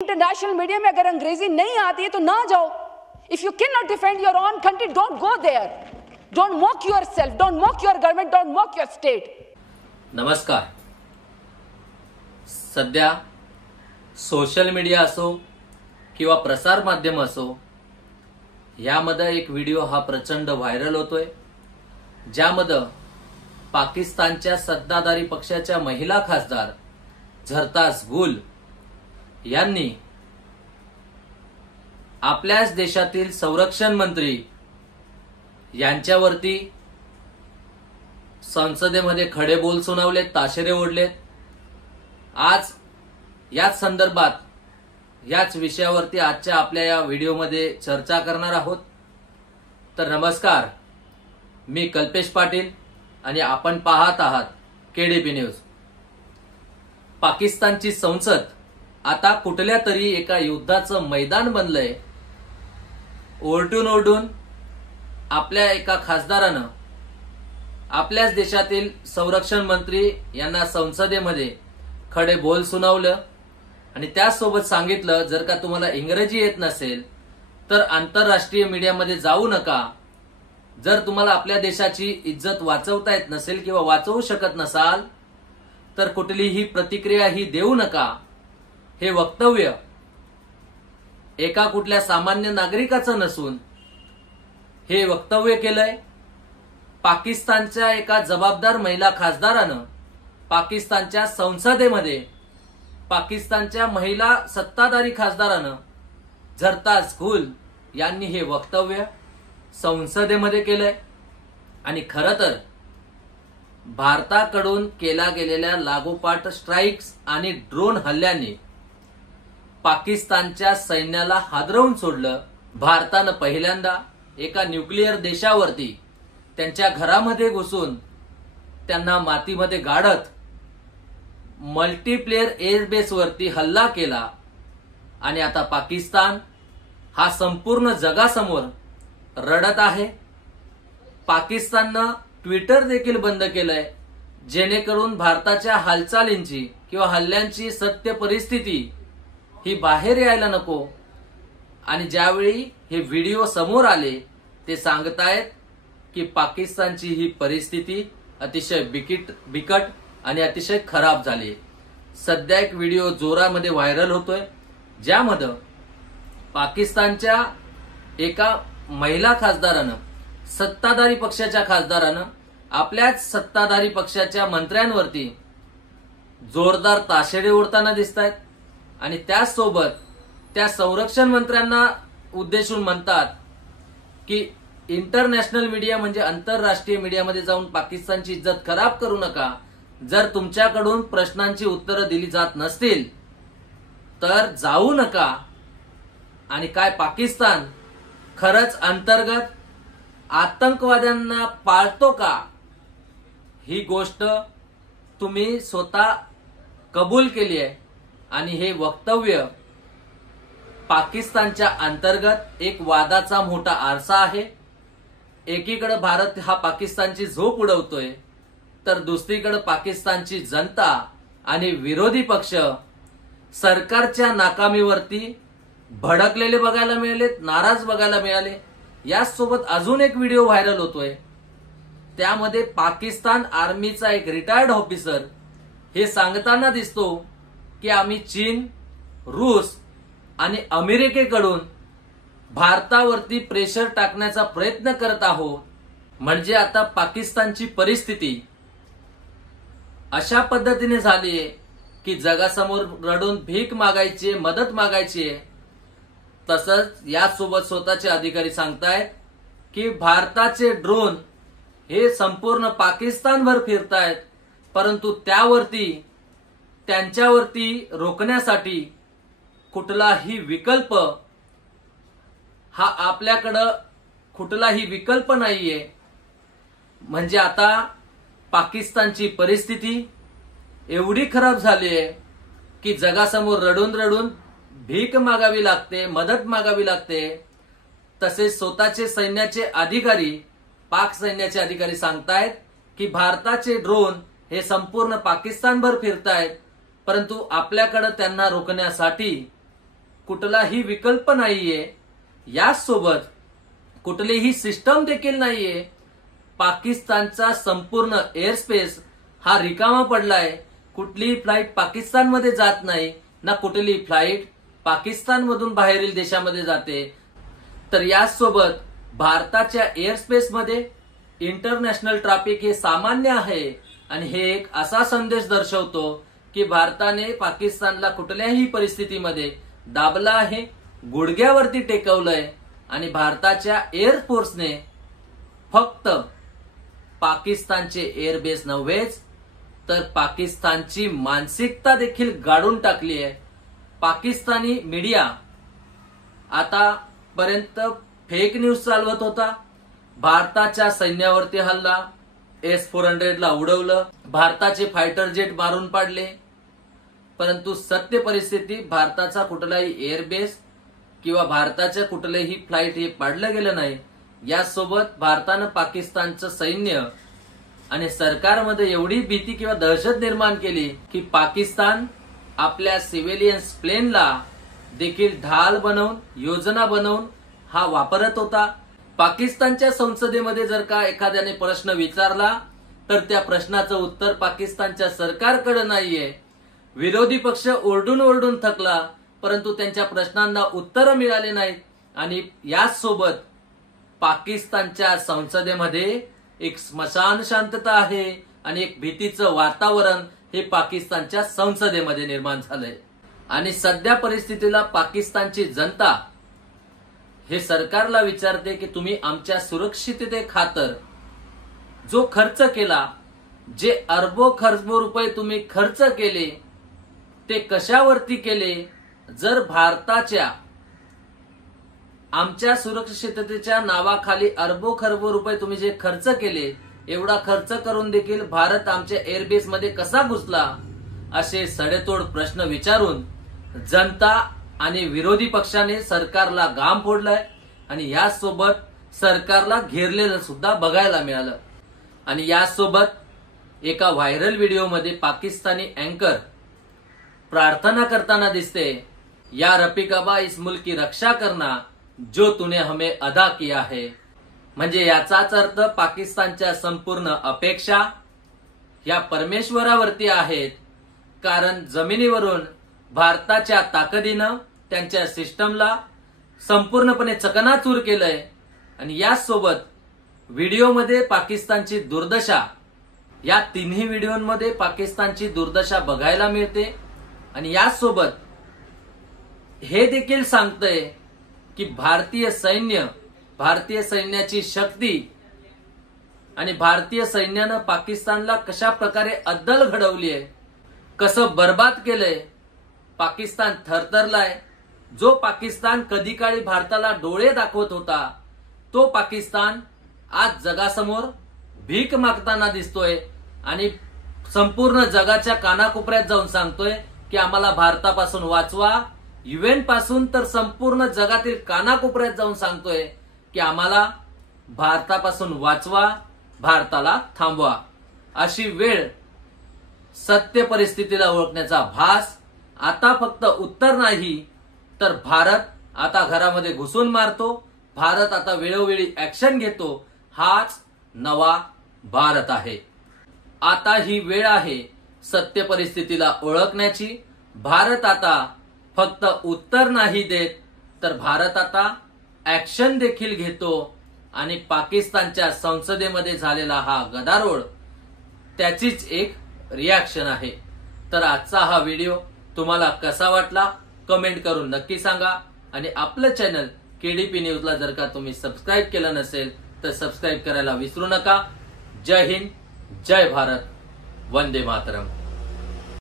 International media में अगर अंग्रेजी नहीं आती है तो ना जाओ. If you cannot defend your own country, don't go there. Don't mock yourself, don't mock your government, don't mock your state. नमस्कार. सध्या सोशल मीडिया असो किंवा प्रसार माध्यम असो, यामध्ये एक व्हिडिओ हा प्रचंड व्हायरल होतोय, ज्यामध्ये पाकिस्तानच्या सत्ताधारी पक्षाच्या महिला खासदार झरताज गुल यांनी आपल्याच देशातील संरक्षण मंत्री यांच्यावरती संसदेमध्ये खडे बोल सुनावलेत, ताशेरे ओढलेत. आज याच संदर्भात याच विषयावरती आजच्या आपल्या या व्हिडिओमध्ये चर्चा करणार आहोत. तर नमस्कार, मी कल्पेश पाटील आणि आपण पाहत आहात केडीपी न्यूज. पाकिस्तानची संसद आता कुठल्या तरी एका युद्धाचं मैदान बनलंय. ओरडून आपल्या एका खासदारानं आपल्याच देशातील संरक्षण मंत्री यांना संसदेमध्ये खडे बोल सुनावलं आणि त्यासोबत सांगितलं, जर का तुम्हाला इंग्रजी येत नसेल तर आंतरराष्ट्रीय मीडियामध्ये जाऊ नका. जर तुम्हाला आपल्या देशाची इज्जत वाचवता येत नसेल किंवा वाचवू शकत नसाल तर कुठलीही प्रतिक्रिया ही देऊ नका. हे वक्तव्य एका कुठल्या सामान्य नागरिकाचं नसून हे वक्तव्य केलंय पाकिस्तानच्या एका जबाबदार महिला खासदारानं. पाकिस्तानच्या संसदेमध्ये पाकिस्तानच्या महिला सत्ताधारी खासदारानं झरताज गुल यांनी हे वक्तव्य संसदेमध्ये केलंय. आणि खरं तर भारताकडून केल्या गेलेल्या लागोपाठ स्ट्राईक्स आणि ड्रोन हल्ल्यांनी पाकिस्तानच्या सैन्याला हादरवून सोडलं. भारतानं पहिल्यांदा एका न्यूक्लिअर देशावरती त्यांच्या घरामध्ये घुसून त्यांना मातीमध्ये गाडत मल्टीप्लेअर एअरबेस वरती हल्ला केला. आणि आता पाकिस्तान हा संपूर्ण जगासमोर रडत आहे. पाकिस्ताननं ट्विटर देखील बंद केलंय, जेणेकरून भारताच्या हालचालींची किंवा हल्ल्यांची सत्य परिस्थिती ही बाहेर यायला नको. आणि ज्यावेळी हे व्हिडिओ समोर आले ते सांगतायत की पाकिस्तानची ही परिस्थिती अतिशय बिकट आणि अतिशय खराब झाली. सध्या एक व्हिडिओ जोरामध्ये व्हायरल होतोय, ज्यामध्ये पाकिस्तानच्या एका महिला खासदारानं, सत्ताधारी पक्षाच्या खासदारानं आपल्याच सत्ताधारी पक्षाच्या मंत्र्यांवरती जोरदार ताशेरे ओढताना दिसतायत. आणि त्याचसोबत त्या संरक्षण मंत्र्यांना उद्देशून म्हणतात की इंटरनॅशनल मीडिया म्हणजे आंतरराष्ट्रीय मीडियामध्ये जाऊन पाकिस्तानची इज्जत खराब करू नका. जर तुमच्याकडून प्रश्नांची उत्तरं दिली जात नसतील तर जाऊ नका. आणि काय पाकिस्तान खरंच अंतर्गत आतंकवाद्यांना पाळतो का, ही गोष्ट तुम्ही स्वतः कबूल केली आहे. आणि हे वक्तव्य पाकिस्तानच्या अंतर्गत एक वादाचा मोठा आरसा आहे. एकीकडे भारत हा पाकिस्तानची झोप उडवतोय, तर दुसरीकडे पाकिस्तानची जनता आणि विरोधी पक्ष सरकारच्या नाकामीवरती भडकलेले बघायला मिळालेत, नाराज बघायला मिळाले. यासोबत अजून एक व्हिडिओ व्हायरल होतोय, त्यामध्ये पाकिस्तान आर्मीचा एक रिटायर्ड ऑफिसर हे सांगताना दिसतो की आम्ही चीन, रूस आणि अमेरिकेकडून भारतावरती प्रेशर टाकण्याचा प्रयत्न करत आहोत. म्हणजे आता पाकिस्तानची परिस्थिती अशा पद्धतीने झालीये की जगासमोर रडून भीक मागायची, मदत मागायची. तसंच यासोबत स्वतःचे अधिकारी सांगतायत की भारताचे ड्रोन हे संपूर्ण पाकिस्तानभर फिरतायत, परंतु त्यांच्यावरती रोखण्यासाठी कुठलाही विकल्प हा आपल्याकडं कुठलाही विकल्प नाहीये. म्हणजे आता पाकिस्तानची परिस्थिती एवढी खराब झाली आहे की जगासमोर रडून भीक मागावी लागते, मदत मागावी लागते. तसेच स्वतःचे सैन्याचे अधिकारी, पाक सैन्याचे अधिकारी सांगतायत की भारताचे ड्रोन हे संपूर्ण पाकिस्तानभर फिरतायत, परंतु आपल्याकडे त्यांना रोखण्यासाठी कुठलाही विकल्प नाहीये, याचसोबत कुठलीही सिस्टम देखील नाहीये. पाकिस्तानचा संपूर्ण एअर स्पेस हा रिकामा पडलाय. कुठलीही फ्लाईट पाकिस्तानमध्ये जात नाही, ना कुठलीही फ्लाईट पाकिस्तानमधून बाहेरील देशामध्ये जाते. तर याचसोबत भारताच्या एअर स्पेसमध्ये इंटरनॅशनल ट्रॅफिक हे सामान्य आहे आणि हे एक असा संदेश दर्शवतो की भारताने पाकिस्तानला कुठल्याही परिस्थितीमध्ये दाबलं आहे, गुडघ्यावरती टेकवलंय आणि भारताच्या एअर फोर्सने फक्त पाकिस्तानचे एअरबेस नव्हेच तर पाकिस्तानची मानसिकता देखील गाडून टाकली आहे. पाकिस्तानी मीडिया आतापर्यंत फेक न्यूज चालवत होता. भारताच्या सैन्यावरती हल्ला, S-400 ला उडवलं, भारताचे फायटर जेट मारून पाडले. परंतु सत्य परिस्थिती भारताचा कुठलाही एअरबेस किंवा भारताच्या कुठलेही फ्लाईट हे पाडलं गेलं नाही. यासोबत भारतानं पाकिस्तानचं सैन्य आणि सरकारमध्ये एवढी भीती किंवा दहशत निर्माण केली की पाकिस्तान आपल्या सिव्हिलियन्स प्लेनला देखील ढाल बनवून, योजना बनवून हा वापरत होता. पाकिस्तानच्या संसदेमध्ये जर का एखाद्याने प्रश्न विचारला तर त्या प्रश्नाचं उत्तर पाकिस्तानच्या सरकारकडे नाहीये. विरोधी पक्ष ओरडून ओरडून थकला, परंतु त्यांच्या प्रश्नांना उत्तर मिळाले नाहीत. आणि याच सोबत पाकिस्तानच्या संसदेमध्ये एक स्मशान शांतता आहे आणि एक भीतीचं वातावरण हे पाकिस्तानच्या संसदेमध्ये निर्माण झालंय. आणि सध्या परिस्थितीला पाकिस्तानची जनता हे सरकारला विचारते की तुम्ही आमच्या सुरक्षिततेखातर जो खर्च केला, जे खरबो रुपये तुम्ही खर्च केले, ते कशावरती केले? जर भारताच्या आमच्या सुरक्षिततेच्या नावाखाली खरबो रुपये तुम्ही जे खर्च केले, एवढा खर्च करून देखील भारत आमच्या एअरबेस मध्ये कसा घुसला? असे सडेतोड प्रश्न विचारून जनता आणि विरोधी पक्षाने सरकारला घाम फोडलाय आणि यासोबत सरकारला घेरलेलं सुद्धा बघायला मिळालं. आणि यासोबत एका व्हायरल व्हिडिओमध्ये पाकिस्तानी अँकर प्रार्थना करताना दिसते, या रफिकाबा इस मुल्क की रक्षा करना जो तूने हमें अदा किया है. म्हणजे याचाच अर्थ पाकिस्तानच्या संपूर्ण अपेक्षा या परमेश्वरावरती आहेत, कारण जमिनीवरून भारताच्या ताकदीनं त्यांच्या सिस्टमला संपूर्णपणे चकनाचूर केलंय. आणि याचसोबत व्हिडिओमध्ये पाकिस्तानची दुर्दशा, या तिन्ही व्हिडिओमध्ये पाकिस्तानची दुर्दशा बघायला मिळते. आणि याचसोबत हे देखील सांगतंय की भारतीय सैन्याची शक्ती आणि भारतीय सैन्यानं पाकिस्तानला कशा प्रकारे अद्दल घडवली आहे, कसं बर्बाद केलंय. पाकिस्तान थरथरलाय. जो पाकिस्तान कधी काळी भारताला डोळे दाखवत होता, तो पाकिस्तान आज जगासमोर भीक मागताना दिसतोय आणि संपूर्ण जगाच्या कानाकोपऱ्यात जाऊन सांगतोय की आम्हाला भारतापासून वाचवा. UN पासून तर संपूर्ण जगातील कानाकोपऱ्यात जाऊन सांगतोय की आम्हाला भारतापासून वाचवा, भारताला थांबवा. अशी वेळ सत्य परिस्थितीला ओळखण्याचा भास आता फक्त उत्तर नाही तर भारत आता घरामध्ये घुसून मारतो. भारत आता वेळोवेळी ऍक्शन घेतो. हाच नवा भारत आहे. आता ही वेळ आहे सत्य परिस्थितीला ओळखण्याची. भारत आता फक्त उत्तर नाही देत तर भारत आता ऍक्शन देखील घेतो. आणि पाकिस्तानच्या संसदेमध्ये झालेला हा गदारोळ त्याचीच एक रिॲक्शन आहे. तर आजचा हा व्हिडिओ तुम्हाला कसा वाटला कमेंट करून नक्की सांगा. आणि आपलं चॅनल KDP न्यूजला जर का तुम्ही सबस्क्राईब केलं नसेल तर सबस्क्राईब करायला विसरू नका. जय हिंद, जय भारत, वंदे मातरम.